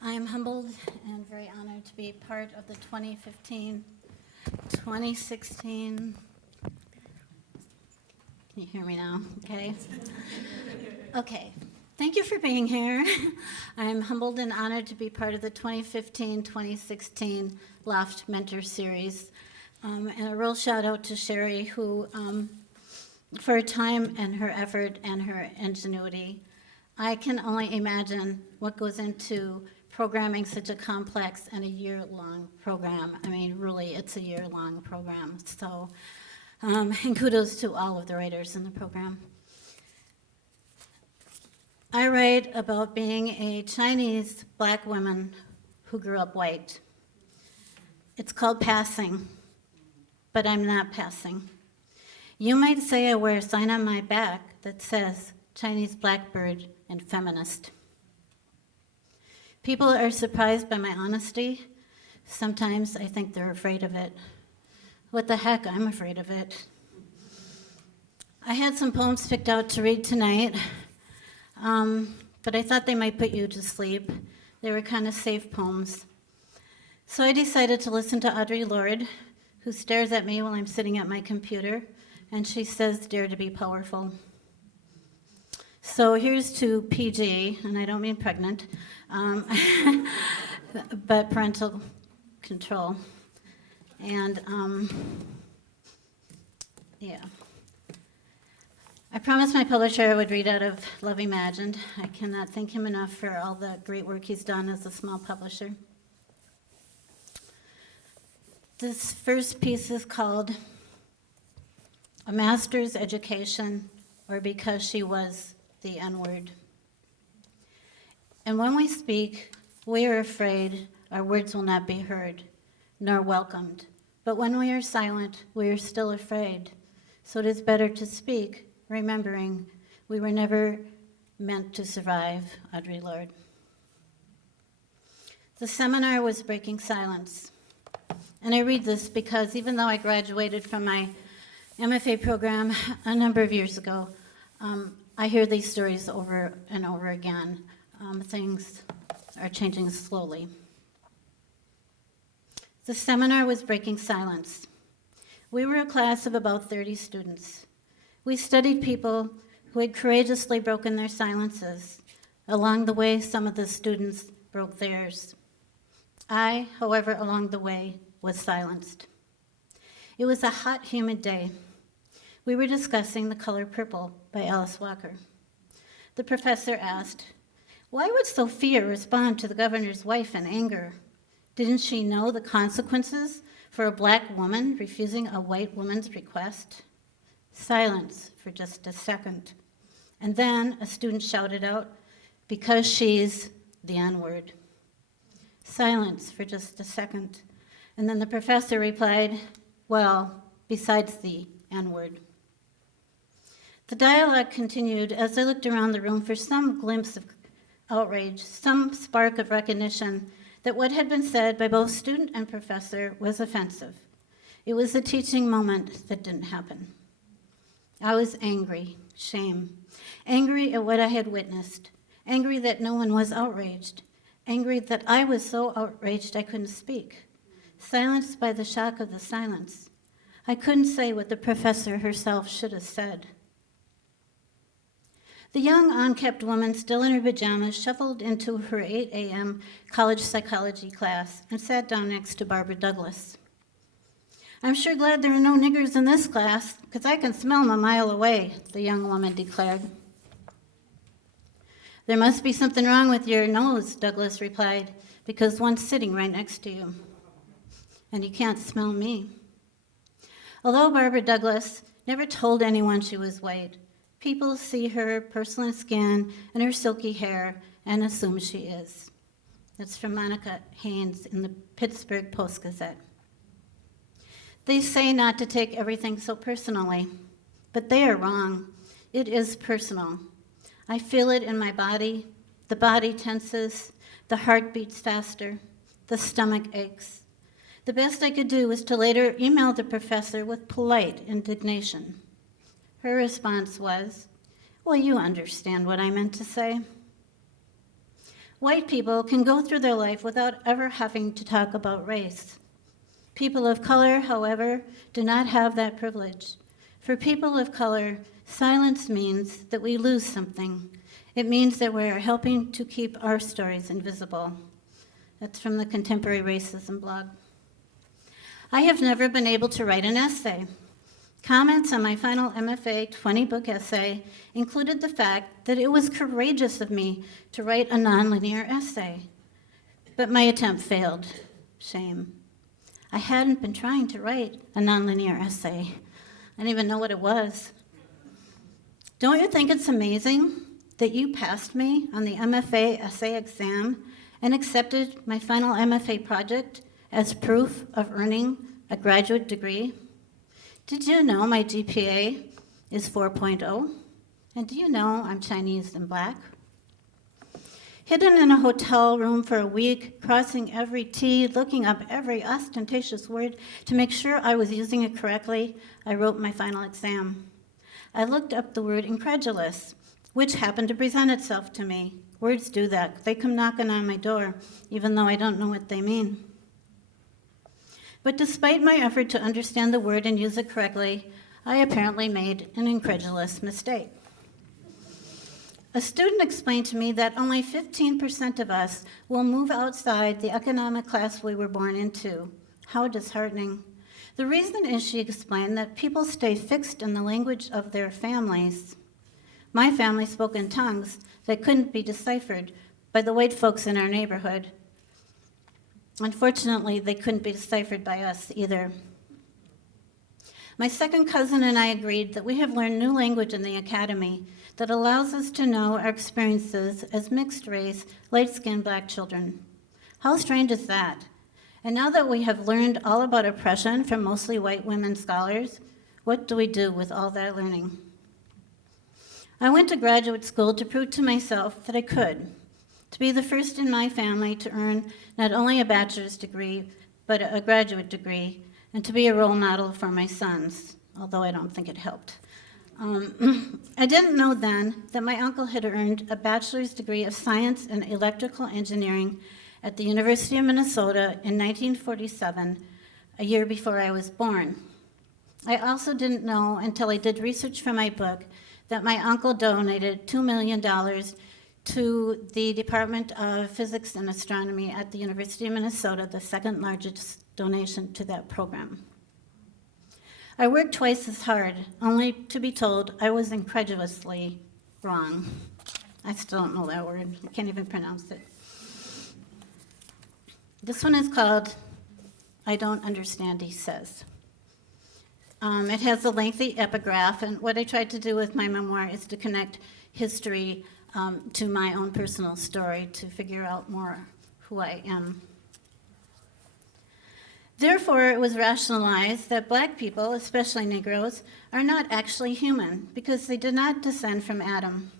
I am humbled and very honored to be part of the 2015-2016. Can you hear me now? Okay. Okay. Thank you for being here. I am humbled and honored to be part of the 2015-2016 Loft Mentor Series. And a real shout out to Sherry, who, for her time and her effort and her ingenuity. I can only imagine what goes into programming such a complex and a year-long program. I mean, really, it's a year-long program. So, and kudos to all of the writers in the program. I write about being a Chinese black woman who grew up white. It's called passing, but I'm not passing. You might say I wear a sign on my back that says Chinese blackbird and feminist. People are surprised by my honesty. Sometimes I think they're afraid of it. What the heck, I'm afraid of it. I had some poems picked out to read tonight, but I thought they might put you to sleep. They were kind of safe poems. So I decided to listen to Audre Lorde, who stares at me while I'm sitting at my computer, and she says, "Dare to be powerful." So here's to PG, and I don't mean pregnant, but parental control. And yeah. I promised my publisher I would read out of Love Imagined. I cannot thank him enough for all the great work he's done as a small publisher. This first piece is called A Master's Education, or Because She Was the N-Word. And when we speak, we are afraid our words will not be heard, nor welcomed. But when we are silent, we are still afraid. So it is better to speak, remembering we were never meant to survive, Audre Lorde. The seminar was breaking silence. And I read this because even though I graduated from my MFA program a number of years ago, I hear these stories over and over again. Things are changing slowly. The seminar was breaking silence. We were a class of about 30 students. We studied people who had courageously broken their silences. Along the way, some of the students broke theirs. I, however, along the way, was silenced. It was a hot, humid day. We were discussing The Color Purple by Alice Walker. The professor asked, "Why would Sophia respond to the governor's wife in anger? Didn't she know the consequences for a black woman refusing a white woman's request?" Silence for just a second. And then a student shouted out, "Because she's the N-word." Silence for just a second. And then the professor replied, "Well, besides the N-word." The dialogue continued as I looked around the room for some glimpse of outrage, some spark of recognition that what had been said by both student and professor was offensive. It was a teaching moment that didn't happen. I was angry, shame, angry at what I had witnessed, angry that no one was outraged, angry that I was so outraged I couldn't speak, silenced by the shock of the silence. I couldn't say what the professor herself should have said. The young, unkept woman, still in her pajamas, shuffled into her 8 a.m. college psychology class and sat down next to Barbara Douglas. "I'm sure glad there are no niggers in this class, because I can smell them a mile away," the young woman declared. "There must be something wrong with your nose," Douglas replied, "because one's sitting right next to you. And you can't smell me." Although Barbara Douglas never told anyone she was white, people see her porcelain skin and her silky hair and assume she is. That's from Monica Haynes in the Pittsburgh Post-Gazette. They say not to take everything so personally, but they are wrong. It is personal. I feel it in my body. The body tenses, the heart beats faster, the stomach aches. The best I could do was to later email the professor with polite indignation. Her response was, "Well, you understand what I meant to say." White people can go through their life without ever having to talk about race. People of color, however, do not have that privilege. For people of color, silence means that we lose something. It means that we're helping to keep our stories invisible. That's from the Contemporary Racism blog. I have never been able to write an essay. Comments on my final MFA 20-book essay included the fact that it was courageous of me to write a nonlinear essay. But my attempt failed. Shame. I hadn't been trying to write a nonlinear essay. I didn't even know what it was. Don't you think it's amazing that you passed me on the MFA essay exam and accepted my final MFA project as proof of earning a graduate degree? Did you know my GPA is 4.0? And do you know I'm Chinese and black? Hidden in a hotel room for a week, crossing every T, looking up every ostentatious word to make sure I was using it correctly, I wrote my final exam. I looked up the word incredulous, which happened to present itself to me. Words do that. They come knocking on my door, even though I don't know what they mean. But despite my effort to understand the word and use it correctly, I apparently made an incredulous mistake. A student explained to me that only 15% of us will move outside the economic class we were born into. How disheartening. The reason is, she explained, that people stay fixed in the language of their families. My family spoke in tongues that couldn't be deciphered by the white folks in our neighborhood. Unfortunately, they couldn't be deciphered by us either. My second cousin and I agreed that we have learned new language in the academy that allows us to know our experiences as mixed-race, light-skinned black children. How strange is that? And now that we have learned all about oppression from mostly white women scholars, what do we do with all that learning? I went to graduate school to prove to myself that I could, to be the first in my family to earn not only a bachelor's degree, but a graduate degree, and to be a role model for my sons, although I don't think it helped. I didn't know then that my uncle had earned a bachelor's degree of science in electrical engineering at the University of Minnesota in 1947, a year before I was born. I also didn't know until I did research for my book that my uncle donated $2 million to the Department of Physics and Astronomy at the University of Minnesota, the second largest donation to that program. I worked twice as hard, only to be told I was incredulously wrong. I still don't know that word. I can't even pronounce it. This one is called I Don't Understand, He Says. It has a lengthy epigraph, and what I tried to do with my memoir is to connect history to my own personal story to figure out more who I am. Therefore, it was rationalized that black people, especially Negroes, are not actually human because they did not descend from Adam,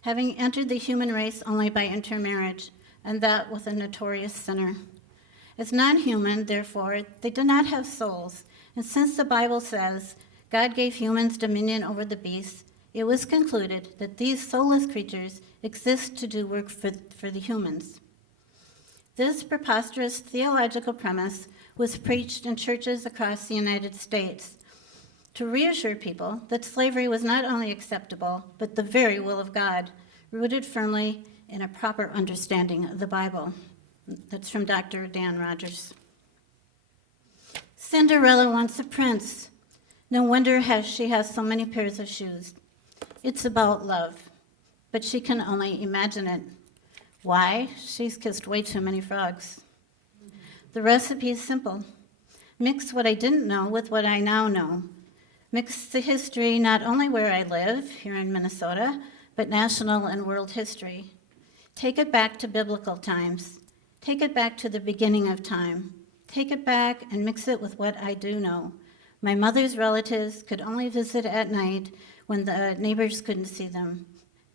having entered the human race only by intermarriage, and that with a notorious sinner. As non-human, therefore, they did not have souls, and since the Bible says God gave humans dominion over the beasts, it was concluded that these soulless creatures exist to do work for the humans. This preposterous theological premise was preached in churches across the United States to reassure people that slavery was not only acceptable, but the very will of God, rooted firmly in a proper understanding of the Bible. That's from Dr. Dan Rogers. Cinderella wants a prince. No wonder she has so many pairs of shoes. It's about love, but she can only imagine it. Why? She's kissed way too many frogs. The recipe is simple. Mix what I didn't know with what I now know. Mix the history not only where I live, here in Minnesota, but national and world history. Take it back to biblical times. Take it back to the beginning of time. Take it back and mix it with what I do know. My mother's relatives could only visit at night when the neighbors couldn't see them.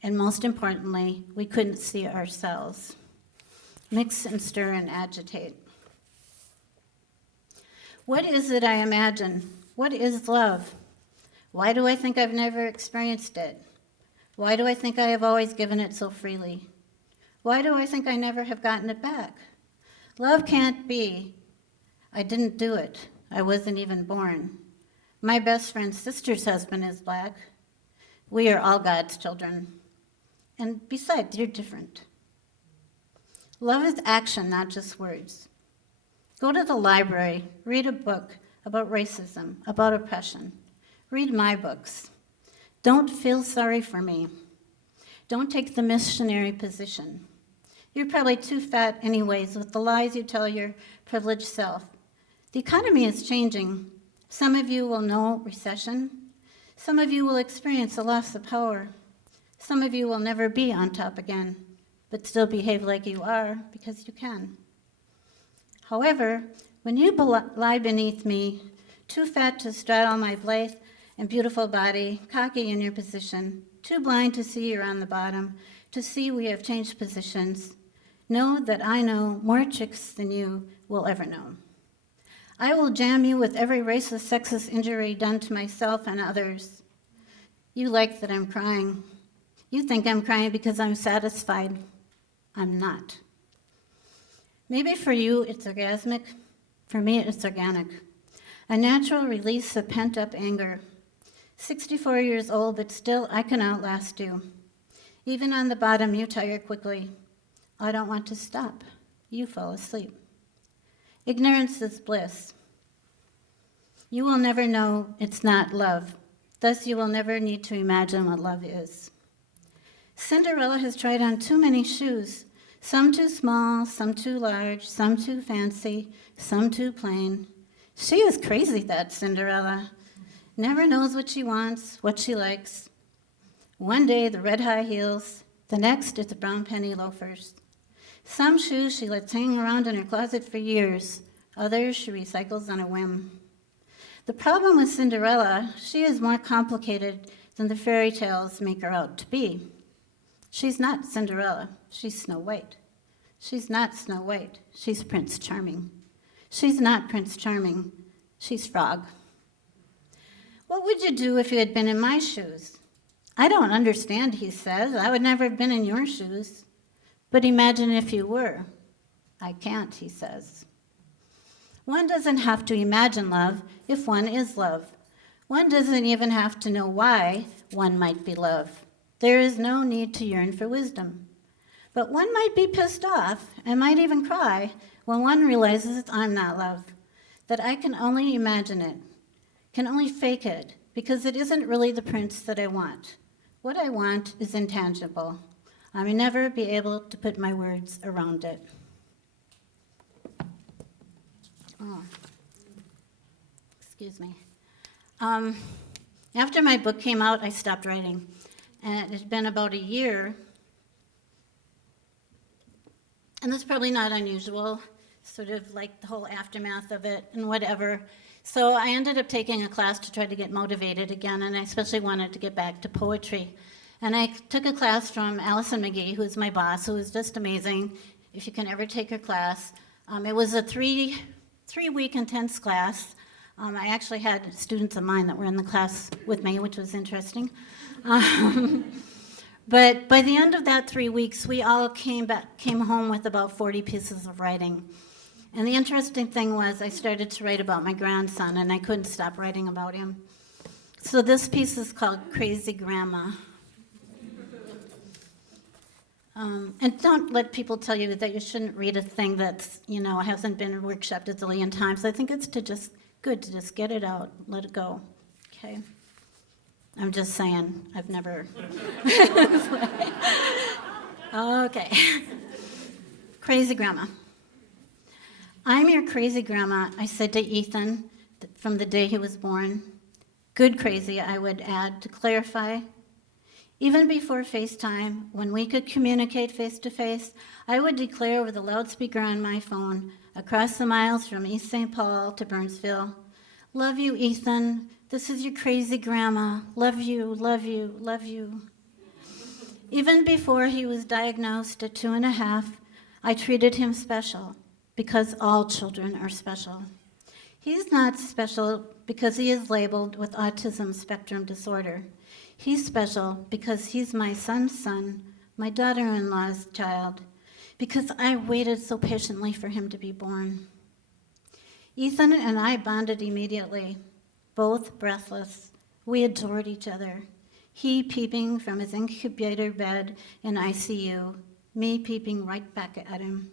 And most importantly, we couldn't see ourselves. Mix and stir and agitate. What is it I imagine? What is love? Why do I think I've never experienced it? Why do I think I have always given it so freely? Why do I think I never have gotten it back? Love can't be, I didn't do it. I wasn't even born. My best friend's sister's husband is black. We are all God's children. And besides, you're different. Love is action, not just words. Go to the library, read a book about racism, about oppression. Read my books. Don't feel sorry for me. Don't take the missionary position. You're probably too fat anyways with the lies you tell your privileged self. The economy is changing. Some of you will know recession. Some of you will experience a loss of power. Some of you will never be on top again, but still behave like you are because you can. However, when you lie beneath me, too fat to straddle my blithe and beautiful body, cocky in your position, too blind to see you're on the bottom, to see we have changed positions, know that I know more tricks than you will ever know. I will jam you with every racist, sexist injury done to myself and others. You like that I'm crying. You think I'm crying because I'm satisfied. I'm not. Maybe for you it's orgasmic. For me it's organic. A natural release of pent-up anger. 64 years old, but still I can outlast you. Even on the bottom, you tire quickly. I don't want to stop. You fall asleep. Ignorance is bliss. You will never know it's not love. Thus, you will never need to imagine what love is. Cinderella has tried on too many shoes, some too small, some too large, some too fancy, some too plain. She is crazy, that Cinderella. Never knows what she wants, what she likes. One day, the red high heels. The next, it's the brown penny loafers. Some shoes she lets hang around in her closet for years. Others she recycles on a whim. The problem with Cinderella, she is more complicated than the fairy tales make her out to be. She's not Cinderella, she's Snow White. She's not Snow White, she's Prince Charming. She's not Prince Charming, she's Frog. What would you do if you had been in my shoes? I don't understand, he says. I would never have been in your shoes. But imagine if you were. I can't, he says. One doesn't have to imagine love if one is love. One doesn't even have to know why one might be love. There is no need to yearn for wisdom. But one might be pissed off and might even cry when one realizes I'm not love, that I can only imagine it, can only fake it, because it isn't really the prince that I want. What I want is intangible. I may never be able to put my words around it. Oh, excuse me. After my book came out, I stopped writing. And it had been about a year. And that's probably not unusual, sort of like the whole aftermath of it and whatever. So I ended up taking a class to try to get motivated again, and I especially wanted to get back to poetry. And I took a class from Allison McGee, who's my boss, who was just amazing, if you can ever take her class. It was a three-week intense class. I actually had students of mine that were in the class with me, which was interesting. But by the end of that 3 weeks, we all came home with about 40 pieces of writing. And the interesting thing was I started to write about my grandson, and I couldn't stop writing about him. So this piece is called Crazy Grandma. And don't let people tell you that you shouldn't read a thing that's, hasn't been workshopped a zillion times. I think it's good to just get it out, let it go, okay? I'm just saying, I've never. Okay. Crazy Grandma. I'm your crazy grandma, I said to Ethan from the day he was born. Good crazy, I would add, to clarify. Even before FaceTime, when we could communicate face-to-face, I would declare over the loudspeaker on my phone, across the miles from East St. Paul to Burnsville, love you, Ethan. This is your crazy grandma. Love you, love you, love you. Even before he was diagnosed at 2.5, I treated him special, because all children are special. He's not special because he is labeled with autism spectrum disorder. He's special because he's my son's son, my daughter-in-law's child, because I waited so patiently for him to be born. Ethan and I bonded immediately, both breathless. We adored each other. He peeping from his incubator bed in ICU, me peeping right back at him.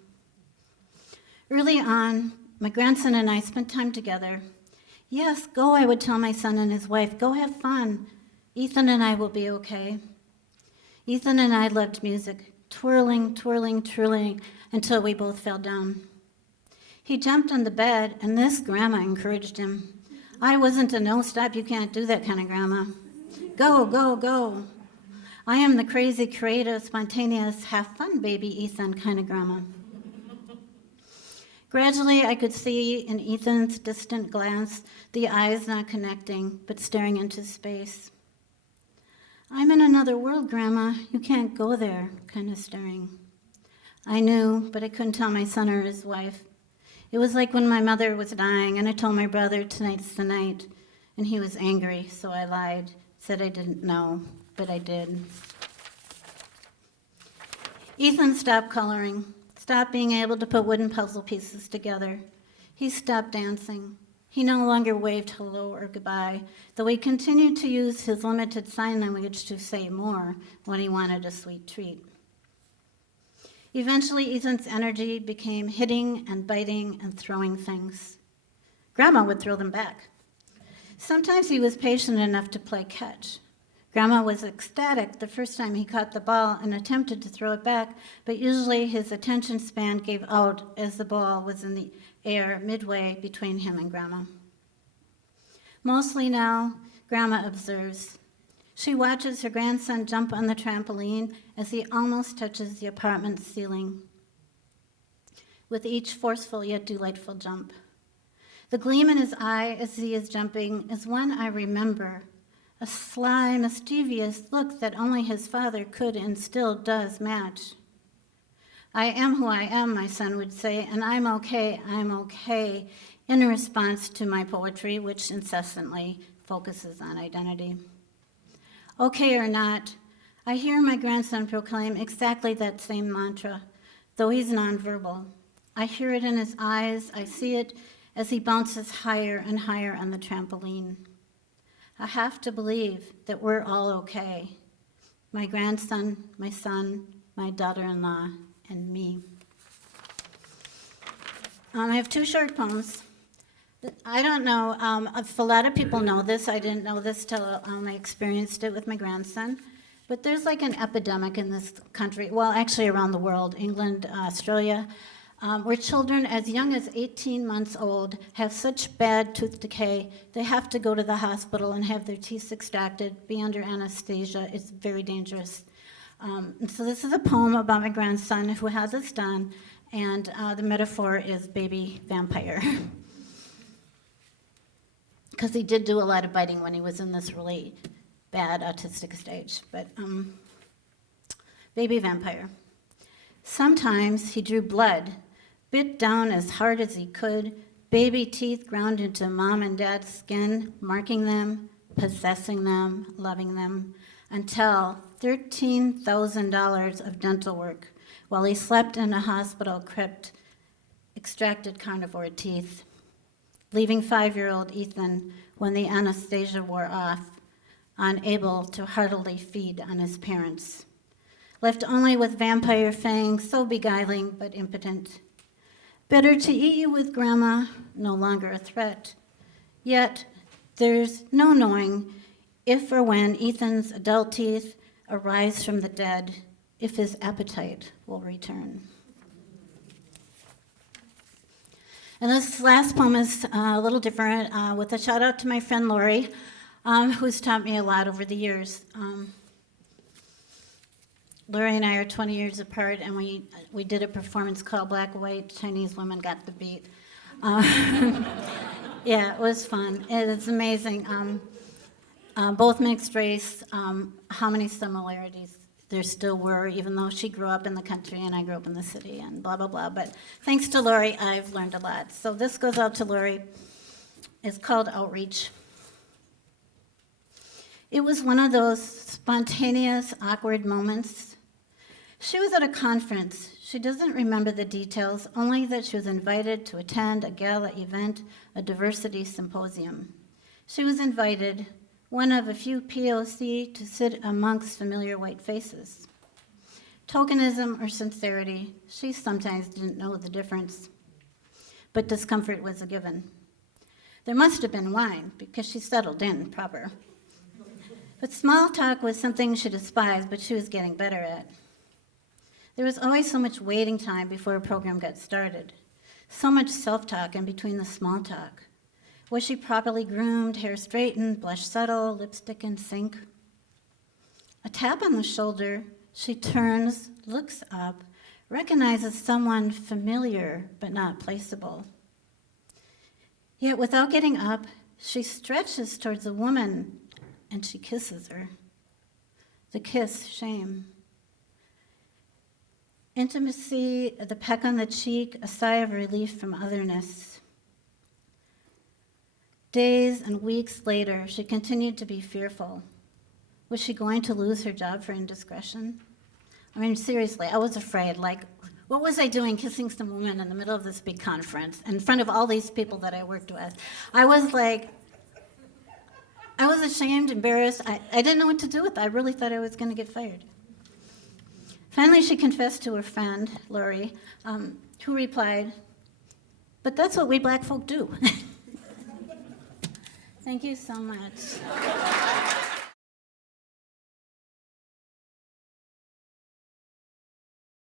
Early on, my grandson and I spent time together. Yes, go, I would tell my son and his wife, go have fun. Ethan and I will be okay. Ethan and I loved music, twirling, twirling, twirling, until we both fell down. He jumped on the bed, and this grandma encouraged him. I wasn't a no, stop, you can't do that kind of grandma. Go, go, go. I am the crazy, creative, spontaneous, have fun, baby Ethan kind of grandma. Gradually, I could see in Ethan's distant glance the eyes not connecting, but staring into space. I'm in another world, Grandma. You can't go there, kind of staring. I knew, but I couldn't tell my son or his wife. It was like when my mother was dying, and I told my brother, tonight's the night, and he was angry, so I lied, said I didn't know, but I did. Ethan stopped coloring, stopped being able to put wooden puzzle pieces together. He stopped dancing. He no longer waved hello or goodbye, though he continued to use his limited sign language to say more when he wanted a sweet treat. Eventually, Ethan's energy became hitting and biting and throwing things. Grandma would throw them back. Sometimes he was patient enough to play catch. Grandma was ecstatic the first time he caught the ball and attempted to throw it back, but usually his attention span gave out as the ball was in the air midway between him and Grandma. Mostly now, Grandma observes. She watches her grandson jump on the trampoline as he almost touches the apartment's ceiling, with each forceful yet delightful jump. The gleam in his eye as he is jumping is one I remember, a sly, mischievous look that only his father could and still does match. I am who I am, my son would say, and I'm okay, in response to my poetry, which incessantly focuses on identity. Okay or not, I hear my grandson proclaim exactly that same mantra, though he's nonverbal. I hear it in his eyes, I see it as he bounces higher and higher on the trampoline. I have to believe that we're all okay. My grandson, my son, my daughter-in-law, and me. I have two short poems. I don't know if a lot of people know this. I didn't know this till I experienced it with my grandson. But there's like an epidemic in this country, well, actually around the world, England, Australia, where children as young as 18 months old have such bad tooth decay, they have to go to the hospital and have their teeth extracted, be under anesthesia. It's very dangerous. So this is a poem about my grandson who had this done, and the metaphor is baby vampire. Because he did do a lot of biting when he was in this really bad autistic stage. But baby vampire. Sometimes he drew blood, bit down as hard as he could, baby teeth ground into mom and dad's skin, marking them, possessing them, loving them, until $13,000 of dental work while he slept in a hospital crypt, extracted carnivore teeth, leaving 5-year-old Ethan, when the anesthesia wore off, unable to heartily feed on his parents, left only with vampire fangs, so beguiling but impotent. Better to eat you with Grandma, no longer a threat. Yet there's no knowing if or when Ethan's adult teeth arise from the dead, if his appetite will return. And this last poem is a little different, with a shout out to my friend Lori, who's taught me a lot over the years. Lori and I are 20 years apart, and we did a performance called Black, White, Chinese Women Got the Beat. Yeah, it was fun. It's amazing. Both mixed race, how many similarities there still were, even though she grew up in the country and I grew up in the city and blah, blah, blah. But thanks to Lori, I've learned a lot. So this goes out to Lori. It's called Outreach. It was one of those spontaneous, awkward moments. She was at a conference. She doesn't remember the details, only that she was invited to attend a gala event, a diversity symposium. She was invited, one of a few POC, to sit amongst familiar white faces. Tokenism or sincerity, she sometimes didn't know the difference, but discomfort was a given. There must have been wine, because she settled in proper. But small talk was something she despised, but she was getting better at. There was always so much waiting time before a program got started, so much self-talk in between the small talk. Was she properly groomed, hair straightened, blush subtle, lipstick in sync? A tap on the shoulder, she turns, looks up, recognizes someone familiar but not placeable. Yet without getting up, she stretches towards a woman and she kisses her. The kiss, shame. Intimacy, the peck on the cheek, a sigh of relief from otherness. Days and weeks later, she continued to be fearful. Was she going to lose her job for indiscretion? I mean, seriously, I was afraid. Like, what was I doing kissing some woman in the middle of this big conference in front of all these people that I worked with? I was ashamed, embarrassed. I didn't know what to do with it. I really thought I was going to get fired. Finally, she confessed to her friend, Lori, who replied, "But that's what we black folk do." Thank you so much.